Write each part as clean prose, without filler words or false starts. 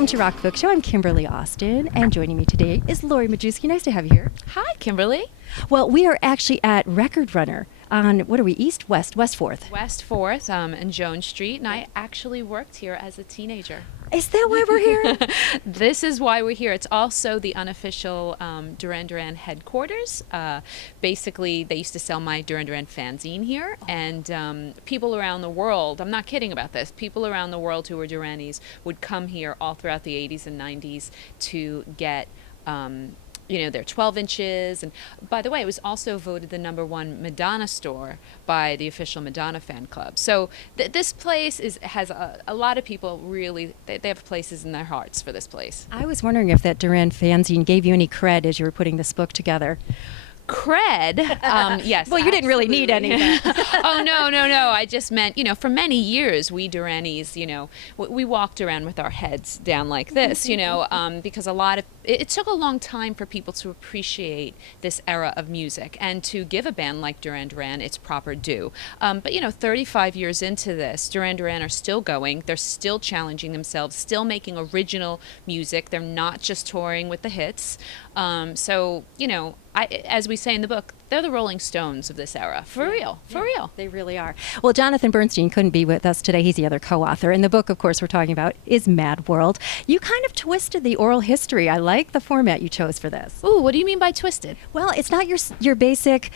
Welcome to Rock Book Show. I'm Kimberly Austin, and joining me today is Lori Majewski. Nice to have you here. Hi, Kimberly. Well, we are actually at Record Runner on, what are we, East, West 4th? West 4th and Jones Street, and I actually worked here as a teenager. Is that why we're here? This is why we're here. It's also the unofficial Duran Duran headquarters. Basically, they used to sell my Duran Duran fanzine here, and people around the world, I'm not kidding about this, people around the world who were Duranis would come here all throughout the 80s and 90s to get their 12 inches. And by the way, it was also voted the #1 Madonna store by the official Madonna fan club. So this place has a lot of people really, they have places in their hearts for this place. I was wondering if that Duran fanzine gave you any cred as you were putting this book together. Cred, yes. Well, you didn't really need any. Oh, no. I just meant, for many years, we Duranis, we walked around with our heads down like this, because it took a long time for people to appreciate this era of music and to give a band like Duran Duran its proper due. But 35 years into this, Duran Duran are still going. They're still challenging themselves, still making original music. They're not just touring with the hits. As we say in the book, they're the Rolling Stones of this era. For real. They really are. Well, Jonathan Bernstein couldn't be with us today. He's the other co-author. And the book, of course, we're talking about is Mad World. You kind of twisted the oral history. I like the format you chose for this. Ooh, what do you mean by twisted? Well, it's not your basic...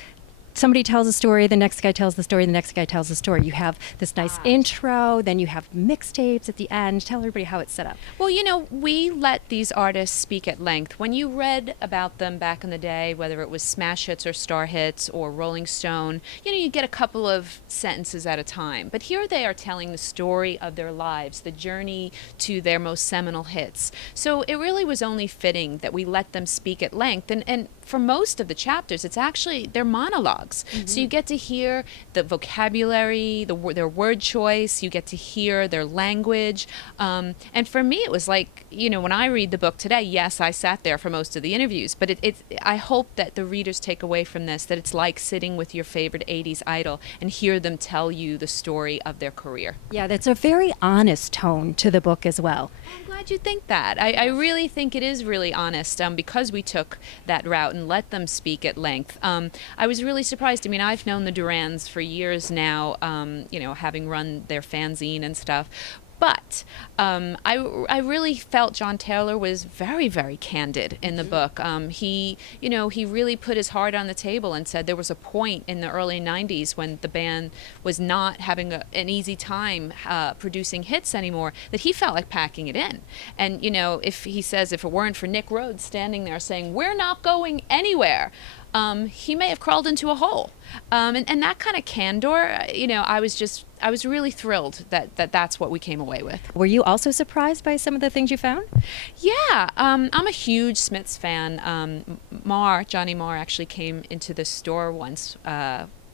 Somebody tells a story, the next guy tells the story, the next guy tells the story. You have this nice intro, then you have mixtapes at the end. Tell everybody how it's set up. Well, we let these artists speak at length. When you read about them back in the day, whether it was smash hits or star hits or Rolling Stone, you get a couple of sentences at a time. But here they are telling the story of their lives, the journey to their most seminal hits. So it really was only fitting that we let them speak at length. And for most of the chapters, it's actually their monologues. Mm-hmm. So you get to hear the vocabulary, their word choice, you get to hear their language. And for me, it was like, when I read the book today, yes, I sat there for most of the interviews, but I hope that the readers take away from this that it's like sitting with your favorite 80s idol and hear them tell you the story of their career. Yeah, that's a very honest tone to the book as well. I'm glad you think that. I really think it is really honest because we took that route and let them speak at length. I was really surprised. I mean, I've known the Durans for years now, having run their fanzine and stuff. But I really felt John Taylor was very, very candid in the book. He really put his heart on the table and said there was a point in the early 90s when the band was not having an easy time producing hits anymore, that he felt like packing it in. And, if it weren't for Nick Rhodes standing there saying, "We're not going anywhere," he may have crawled into a hole. And that kind of candor, I was really thrilled that that's what we came away with. Were you also surprised by some of the things you found? Yeah, I'm a huge Smiths fan. Johnny Marr actually came into the store once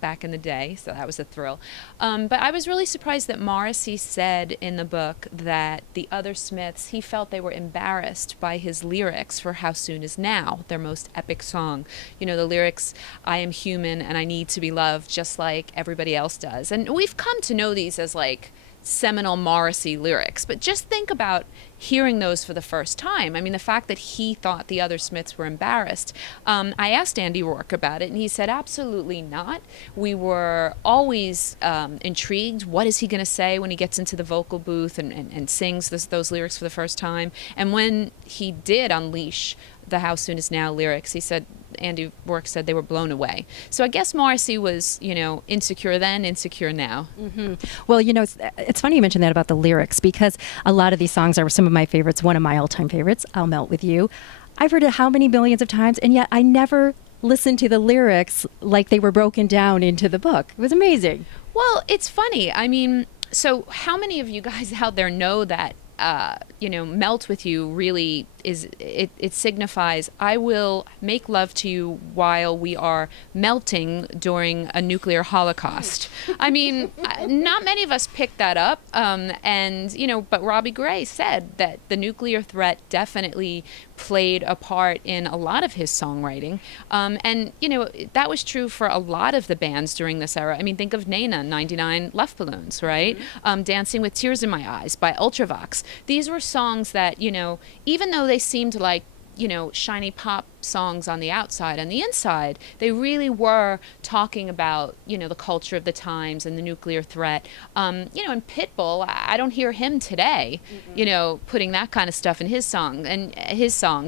back in the day, so that was a thrill. But I was really surprised that Morrissey said in the book that the other Smiths, he felt they were embarrassed by his lyrics for How Soon Is Now, their most epic song. The lyrics, "I am human and I need to be loved just like everybody else does." And we've come to know these as like seminal Morrissey lyrics, but just think about hearing those for the first time. I mean, the fact that he thought the other Smiths were embarrassed. I asked Andy Rourke about it, and he said absolutely not. We were always intrigued. What is he going to say when he gets into the vocal booth and sings those lyrics for the first time? And when he did unleash the How Soon Is Now lyrics, Andy Rourke said they were blown away. So I guess Morrissey was, insecure then, insecure now. Mm-hmm. Well, it's funny you mentioned that about the lyrics, because a lot of these songs are some of my favorites. One of my all-time favorites, "I'll Melt With You." I've heard it how many millions of times, and yet I never listened to the lyrics like they were broken down into the book. It was amazing. Well, it's funny. I mean, so how many of you guys out there know that "Melt With You" really it signifies, I will make love to you while we are melting during a nuclear holocaust. I mean, not many of us picked that up, but Robbie Gray said that the nuclear threat definitely played a part in a lot of his songwriting. And, that was true for a lot of the bands during this era. I mean, think of Nena, 99 Left Balloons, right? Dancing with Tears in My Eyes by Ultravox. These were songs that, even though they seemed like, shiny pop songs on the outside, on the inside, they really were talking about, the culture of the times and the nuclear threat. And Pitbull, I don't hear him today, putting that kind of stuff in his songs.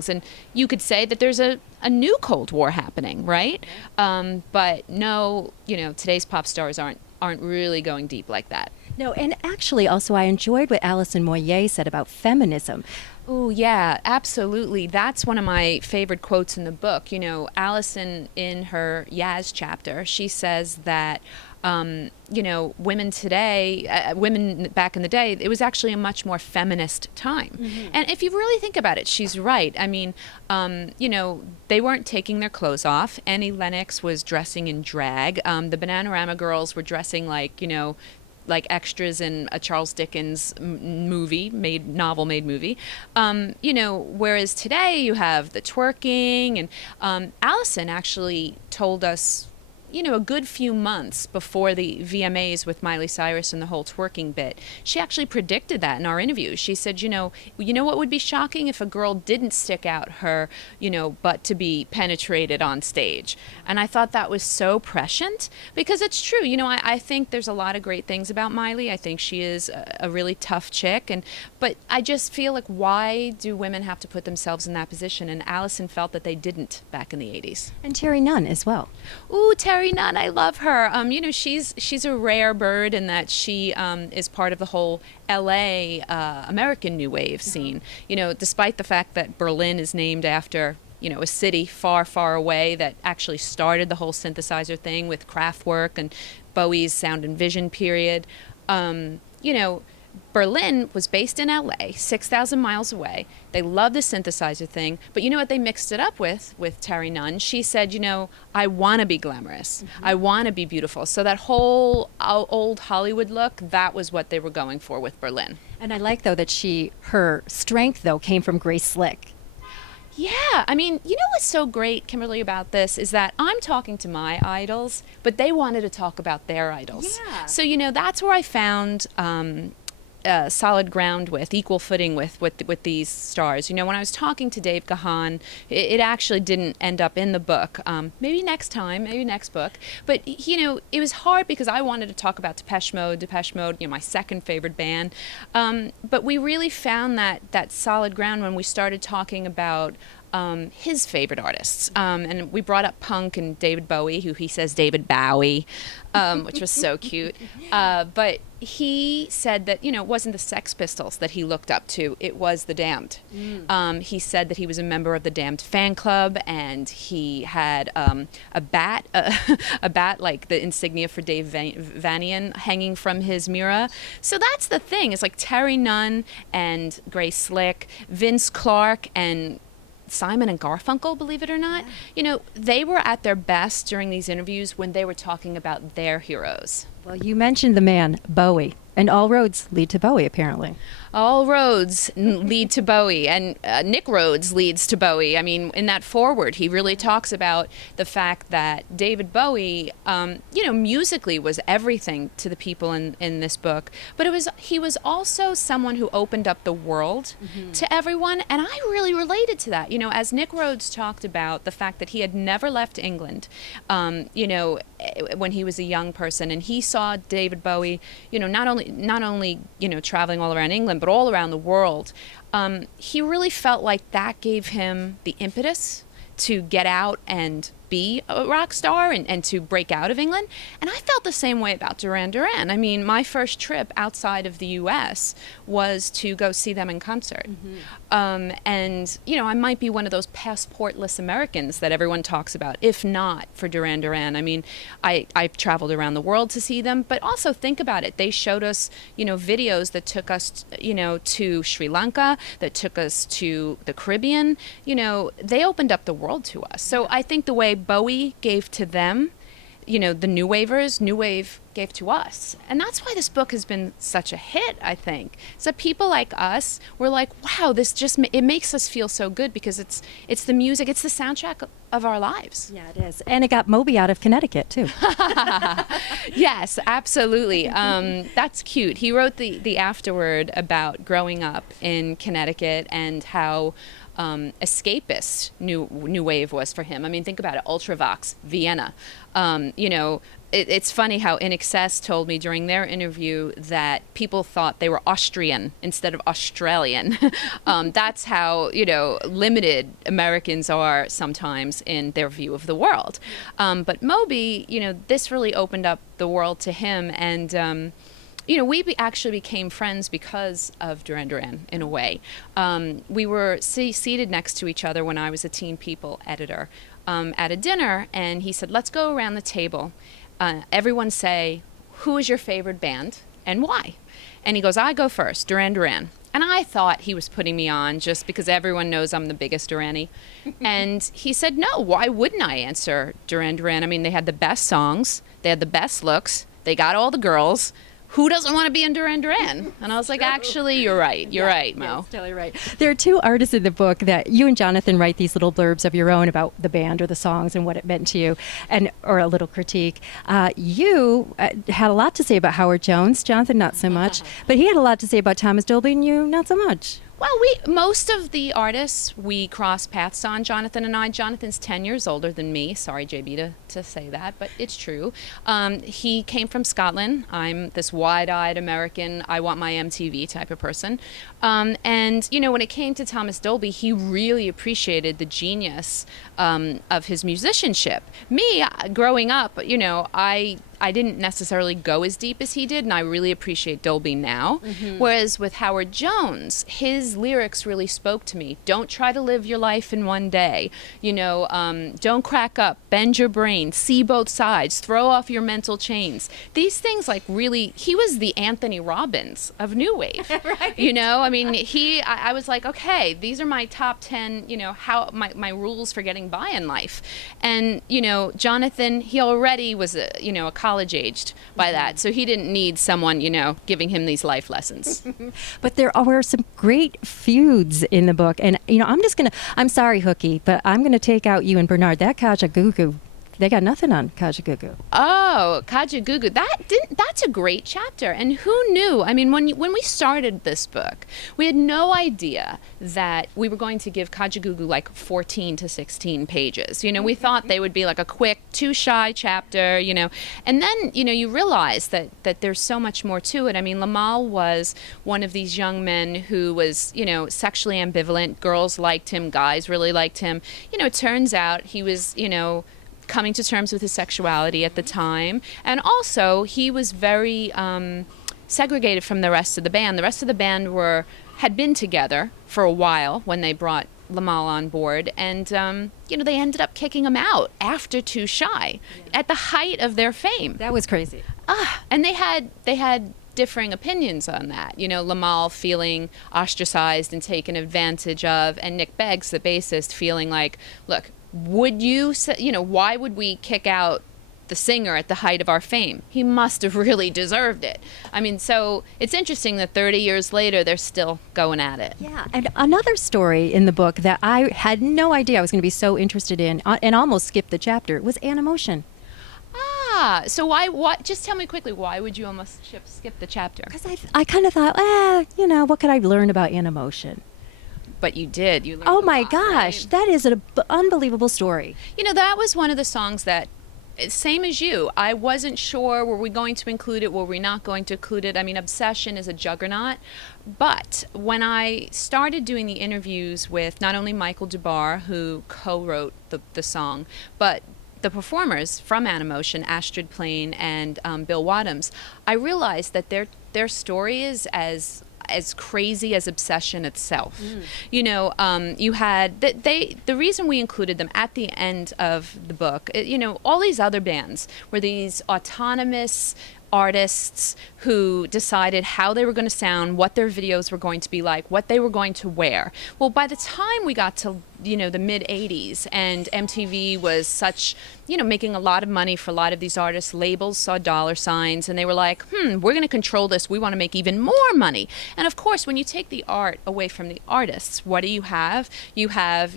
And you could say that there's a new Cold War happening, right? But no, today's pop stars aren't really going deep like that. No, and actually also I enjoyed what Alison Moyet said about feminism. Oh, yeah, absolutely. That's one of my favorite quotes in the book. Allison, in her Yaz chapter, she says that, women today, women back in the day, it was actually a much more feminist time. And if you really think about it, she's right. I mean, they weren't taking their clothes off. Annie Lennox was dressing in drag. The Bananarama girls were dressing like extras in a Charles Dickens novel-made movie. Whereas today you have the twerking, and Allison actually told us, a good few months before the VMAs with Miley Cyrus and the whole twerking bit, she actually predicted that in our interview. She said, what would be shocking if a girl didn't stick out her, butt to be penetrated on stage. And I thought that was so prescient because it's true. I think there's a lot of great things about Miley. I think she is a really tough chick. But I just feel like, why do women have to put themselves in that position? And Allison felt that they didn't back in the 80s. And Terry Nunn as well. Ooh, Terry Nunn, I love her. She's a rare bird in that she is part of the whole LA American New Wave scene. Despite the fact that Berlin is named after a city far, far away that actually started the whole synthesizer thing with Kraftwerk and Bowie's Sound and Vision period. Berlin was based in LA, 6,000 miles away. They loved the synthesizer thing, but you know what they mixed it up with Terry Nunn? She said, I want to be glamorous. I want to be beautiful. So that whole old Hollywood look, that was what they were going for with Berlin. And I like, though, that her strength, though, came from Grace Slick. Yeah, I mean, what's so great, Kimberly, about this is that I'm talking to my idols, but they wanted to talk about their idols. Yeah. So, that's where I found solid ground with, equal footing with these stars. When I was talking to Dave Gahan, it actually didn't end up in the book. Maybe next time, maybe next book. But, it was hard because I wanted to talk about Depeche Mode, my second favorite band. But we really found that solid ground when we started talking about his favorite artists. And we brought up punk and David Bowie, who he says David Bowie, which was so cute. But he said that, it wasn't the Sex Pistols that he looked up to, it was the Damned. He said that he was a member of the Damned fan club, and he had a bat like the insignia for Dave Vanian hanging from his mirror. So that's the thing. It's like Terry Nunn and Grace Slick, Vince Clarke and Simon and Garfunkel, believe it or not. They were at their best during these interviews when they were talking about their heroes. Well, you mentioned the man, Bowie, and all roads lead to Bowie, apparently. All roads lead to Bowie, and Nick Rhodes leads to Bowie. I mean, in that foreword, he really talks about the fact that David Bowie, musically was everything to the people in this book, but he was also someone who opened up the world to everyone, and I really related to that. As Nick Rhodes talked about the fact that he had never left England, when he was a young person, and he saw David Bowie, not only traveling all around England, but all around the world. He really felt like that gave him the impetus to get out and be a rock star and to break out of England. And I felt the same way about Duran Duran. I mean, my first trip outside of the U.S. was to go see them in concert. And, I might be one of those passportless Americans that everyone talks about, if not for Duran Duran. I mean, I've traveled around the world to see them, but also think about it. They showed us, videos that took us, to Sri Lanka, that took us to the Caribbean. They opened up the world to us. So I think the way Bowie gave to them, the New Wavers, New Wave gave to us. And that's why this book has been such a hit, I think. So people like us, we're like, wow, this just, it makes us feel so good because it's the music, it's the soundtrack of our lives. Yeah, it is. And it got Moby out of Connecticut, too. Yes, absolutely. That's cute. He wrote the afterword about growing up in Connecticut and how escapist new wave was for him. I mean, think about it. Ultravox, Vienna. You know, it's funny how In Excess told me during their interview that people thought they were Austrian instead of Australian. That's how, you know, limited Americans are sometimes in their view of the world. But Moby, you know, this really opened up the world to him. And, you know, we actually became friends because of Duran Duran, in a way. We were seated next to each other when I was a Teen People editor at a dinner, and he said, let's go around the table. Everyone say, who is your favorite band and why? And he goes, I go first, Duran Duran. And I thought he was putting me on just because everyone knows I'm the biggest Duranie. And he said, no, why wouldn't I answer Duran Duran? I mean, they had the best songs, they had the best looks, they got all the girls. Who doesn't want to be in Duran Duran? And I was like, actually, you're right. You're right, Mo. Yes, totally right. There are two artists in the book that you and Jonathan write these little blurbs of your own about the band or the songs and what it meant to you, or a little critique. You had a lot to say about Howard Jones. Jonathan, not so much. But he had a lot to say about Thomas Dolby, and you, not so much. Well, most of the artists we cross paths on, Jonathan and I. Jonathan's 10 years older than me. Sorry, JB, to say that, but it's true. He came from Scotland. I'm this wide-eyed American, I want my MTV type of person. And, you know, when it came to Thomas Dolby, he really appreciated the genius of his musicianship. Me, growing up, you know, I didn't necessarily go as deep as he did, and I really appreciate Dolby now. Mm-hmm. Whereas with Howard Jones, his lyrics really spoke to me. Don't try to live your life in one day. You know, don't crack up, bend your brain, see both sides, throw off your mental chains. These things, like, really, he was the Anthony Robbins of New Wave. Right. You know, I mean, I was like, okay, these are my top 10, you know, how my rules for getting by in life. And, you know, Jonathan, he already was a college-aged by that, so he didn't need someone, you know, giving him these life lessons. But there are some great feuds in the book, and, you know, I'm sorry, Hookie, but I'm gonna take out you and Bernard. That Kajagoogoo, they got nothing on Kajagoogoo. Oh, Kajagoogoo. That's a great chapter. And who knew? I mean, when we started this book, we had no idea that we were going to give Kajagoogoo like 14 to 16 pages. You know, we thought they would be like a quick, too shy chapter, you know. And then, you know, you realize that there's so much more to it. I mean, Lamal was one of these young men who was, you know, sexually ambivalent. Girls liked him, guys really liked him. You know, it turns out he was, you know, coming to terms with his sexuality at the time, and also he was very segregated from the rest of the band. The rest of the band had been together for a while when they brought Lamal on board, and you know, they ended up kicking him out after Too Shy, at the height of their fame. That was crazy. And they had differing opinions on that. You know, Lamal feeling ostracized and taken advantage of, and Nick Beggs, the bassist, feeling like, look, would you know, why would we kick out the singer at the height of our fame? He must have really deserved it. I mean, so it's interesting that 30 years later, they're still going at it. Yeah, and another story in the book that I had no idea I was going to be so interested in, and almost skipped the chapter, was Animotion. So why? Just tell me quickly, why would you almost skip the chapter? Because I kind of thought, you know, what could I learn about Animotion? But you did. You learned Oh a my lot, gosh, right? that is an unbelievable story. You know, that was one of the songs that, same as you, I wasn't sure, were we going to include it, were we not going to include it? I mean, Obsession is a juggernaut. But when I started doing the interviews with not only Michael DeBar, who co-wrote the song, but the performers from Animotion, Astrid Plain and Bill Wadhams, I realized that their story is as crazy as Obsession itself. You know, you had the reason we included them at the end of the book, you know, all these other bands were these autonomous artists who decided how they were going to sound, what their videos were going to be like, what they were going to wear. Well, by the time we got to, the mid 80s, and MTV was such, making a lot of money for a lot of these artists, labels saw dollar signs and they were like, we're going to control this. We want to make even more money. And of course, when you take the art away from the artists, what do you have? You have,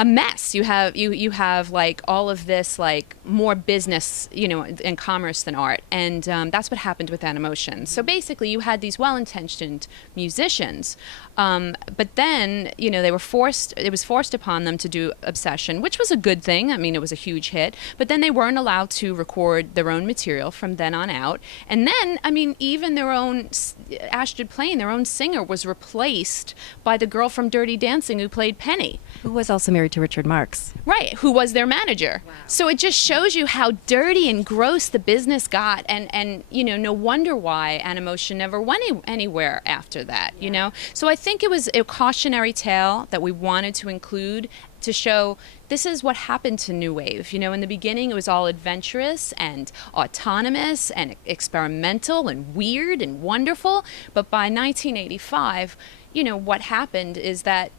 a mess. You have like all of this, like more business, and commerce than art, and that's what happened with Animotion. So basically, you had these well-intentioned musicians, but then they were forced. It was forced upon them to do Obsession, which was a good thing. I mean, it was a huge hit, but then they weren't allowed to record their own material from then on out. And then, I mean, even their own Astrid Plain, their own singer, was replaced by the girl from Dirty Dancing who played Penny, who was also married to Richard Marx. Right, who was their manager. Wow. So it just shows you how dirty and gross the business got, and no wonder why Animotion never went anywhere after that, So I think it was a cautionary tale that we wanted to include to show this is what happened to New Wave. In the beginning it was all adventurous and autonomous and experimental and weird and wonderful, but by 1985, what happened is that,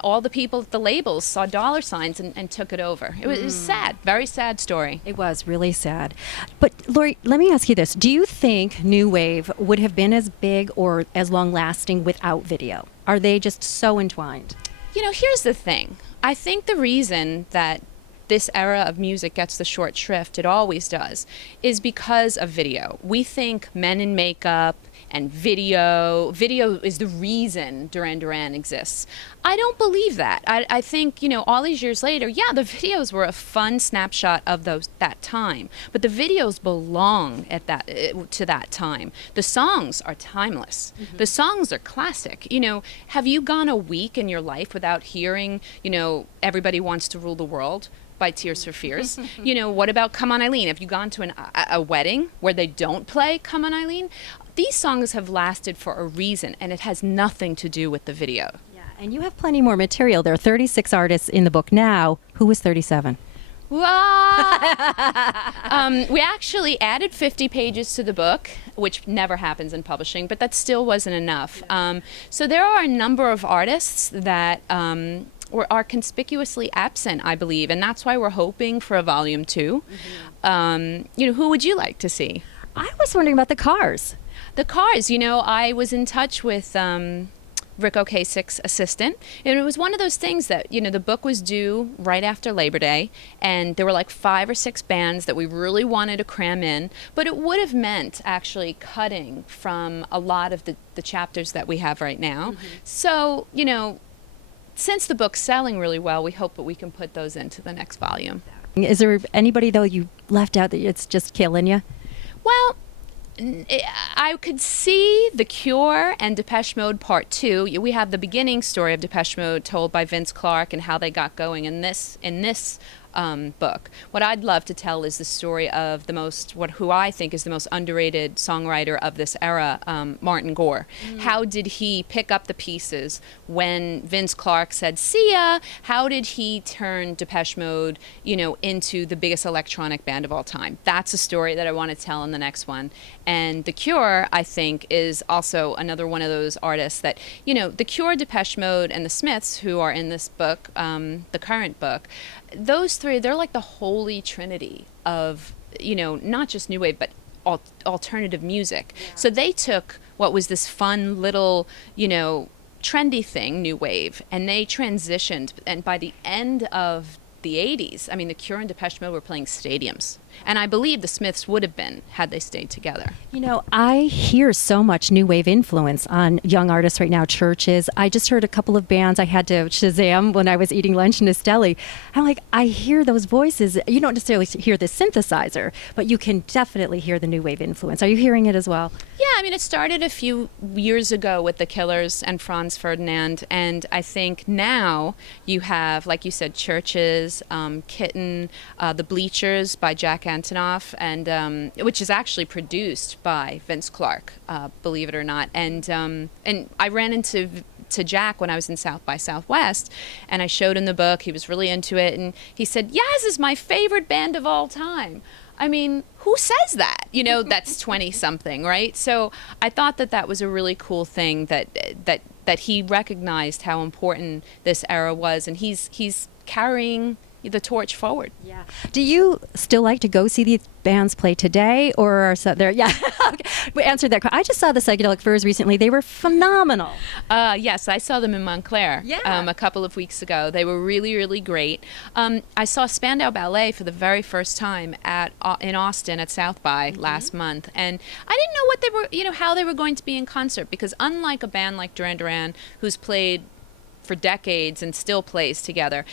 all the people at the labels saw dollar signs and took it over. It was sad, very sad story. It was really sad. But Lori, let me ask you this. Do you think New Wave would have been as big or as long-lasting without video? Are they just so entwined? Here's the thing. I think the reason that this era of music gets the short shrift, it always does, is because of video. We think men in makeup and video is the reason Duran Duran exists. I don't believe that. I think, all these years later, yeah, the videos were a fun snapshot of that time, but the videos belong to that time. The songs are timeless. Mm-hmm. The songs are classic. Have you gone a week in your life without hearing, Everybody Wants to Rule the World by Tears for Fears? What about Come On Eileen? Have you gone to a wedding where they don't play Come On Eileen? These songs have lasted for a reason, and it has nothing to do with the video. Yeah, and you have plenty more material. There are 36 artists in the book now. Who was 37? We actually added 50 pages to the book, which never happens in publishing, but that still wasn't enough. So there are a number of artists that are conspicuously absent, I believe, and that's why we're hoping for a volume 2. Mm-hmm. Who would you like to see? I was wondering about the Cars. The Cars, I was in touch with Rick Ocasek's assistant, and it was one of those things that, the book was due right after Labor Day, and there were like 5 or 6 bands that we really wanted to cram in, but it would have meant actually cutting from a lot of the chapters that we have right now. Mm-hmm. So, since the book's selling really well, we hope that we can put those into the next volume. Is there anybody, though, you left out that it's just killing you? Well, I could see The Cure and Depeche Mode Part 2. We have the beginning story of Depeche Mode told by Vince Clarke and how they got going in this book. What I'd love to tell is the story of who I think is the most underrated songwriter of this era, Martin Gore. How did he pick up the pieces when Vince Clarke said, "See ya"? How did he turn Depeche Mode, into the biggest electronic band of all time? That's a story that I want to tell in the next one. And The Cure, I think, is also another one of those artists that, The Cure, Depeche Mode, and the Smiths, who are in this book, the current book, those 3, they're like the holy trinity of, not just new wave, but alternative music. Yeah. So they took what was this fun little, trendy thing, new wave, and they transitioned. And by the end of the 80s, I mean, The Cure and Depeche Mode were playing stadiums. And I believe the Smiths would have been had they stayed together. I hear so much new wave influence on young artists right now, churches. I just heard a couple of bands I had to Shazam when I was eating lunch in this deli. I'm like, I hear those voices. You don't necessarily hear the synthesizer, but you can definitely hear the new wave influence. Are you hearing it as well? Yeah, I mean, it started a few years ago with the Killers and Franz Ferdinand. And I think now you have, like you said, churches, Kitten, The Bleachers by Jack Antonoff, and which is actually produced by Vince Clarke, believe it or not. And I ran into Jack when I was in South by Southwest, and I showed him the book. He was really into it, and he said, "Yaz is my favorite band of all time." I mean, who says that? You know, that's 20 something, right? So I thought that that was a really cool thing that he recognized how important this era was, and he's carrying the torch forward. Yeah. Do you still like to go see these bands play today, or are there? Yeah. Okay. We answered that. I just saw the Psychedelic Furs recently. They were phenomenal. Yes, I saw them in Montclair a couple of weeks ago. They were really, really great. I saw Spandau Ballet for the very first time in Austin at South by last month, and I didn't know what they were, how they were going to be in concert, because unlike a band like Duran Duran, who's played for decades and still plays together,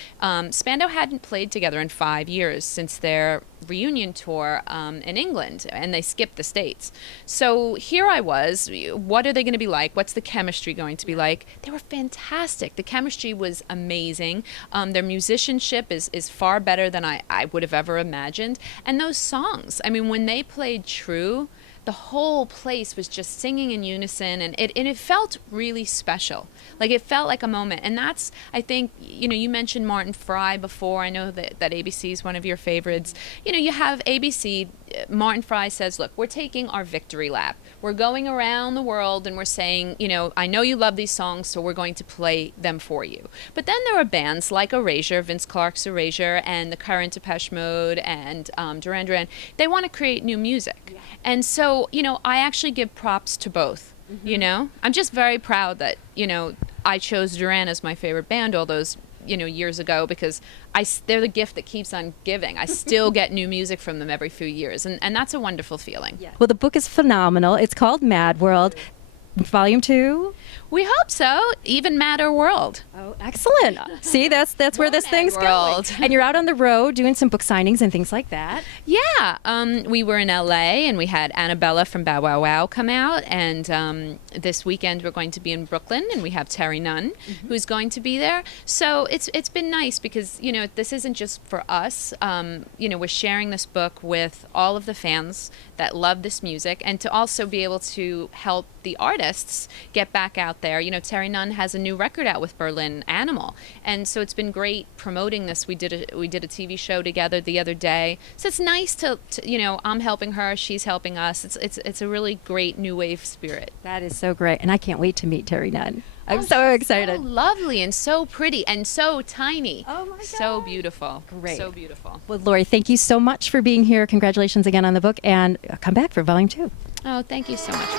Spandau hadn't played together in 5 years since their reunion tour in England, and they skipped the States. So here I was, what are they going to be like? What's the chemistry going to be like? They were fantastic. The chemistry was amazing. Their musicianship is far better than I would have ever imagined. And those songs, I mean, when they played True, the whole place was just singing in unison, and it felt really special. Like, it felt like a moment. And that's, I think, you mentioned Martin Fry before. I know that ABC is one of your favorites. You have ABC, Martin Fry says, look, we're taking our victory lap. We're going around the world and we're saying, I know you love these songs, so we're going to play them for you. But then there are bands like Erasure, Vince Clarke's Erasure, and the current Depeche Mode, and Duran Duran. They want to create new music. Yeah. And so, I actually give props to both. I'm just very proud that, I chose Duran as my favorite band all those, years ago, because they're the gift that keeps on giving. I still get new music from them every few years, and that's a wonderful feeling. Yeah. Well, the book is phenomenal. It's called Mad World, Volume 2. We hope so. Even Madder World. Oh, excellent. See, that's where this thing's going. And you're out on the road doing some book signings and things like that. Yeah. We were in LA, and we had Annabella from Bow Wow Wow come out, and this weekend we're going to be in Brooklyn, and we have Terry Nunn who's going to be there. So it's been nice, because this isn't just for us. We're sharing this book with all of the fans that love this music, and to also be able to help the artists get back out there. Terry Nunn has a new record out with Berlin, Animal, and so it's been great promoting this. We did a TV show together the other day, so it's nice to I'm helping her, she's helping us. It's a really great new wave spirit. That is so great, and I can't wait to meet Terry Nunn. I'm so excited. So lovely and so pretty and so tiny. Oh my God. So beautiful. Great. So beautiful. Well, Lori, thank you so much for being here. Congratulations again on the book, and come back for Volume 2. Oh, thank you so much.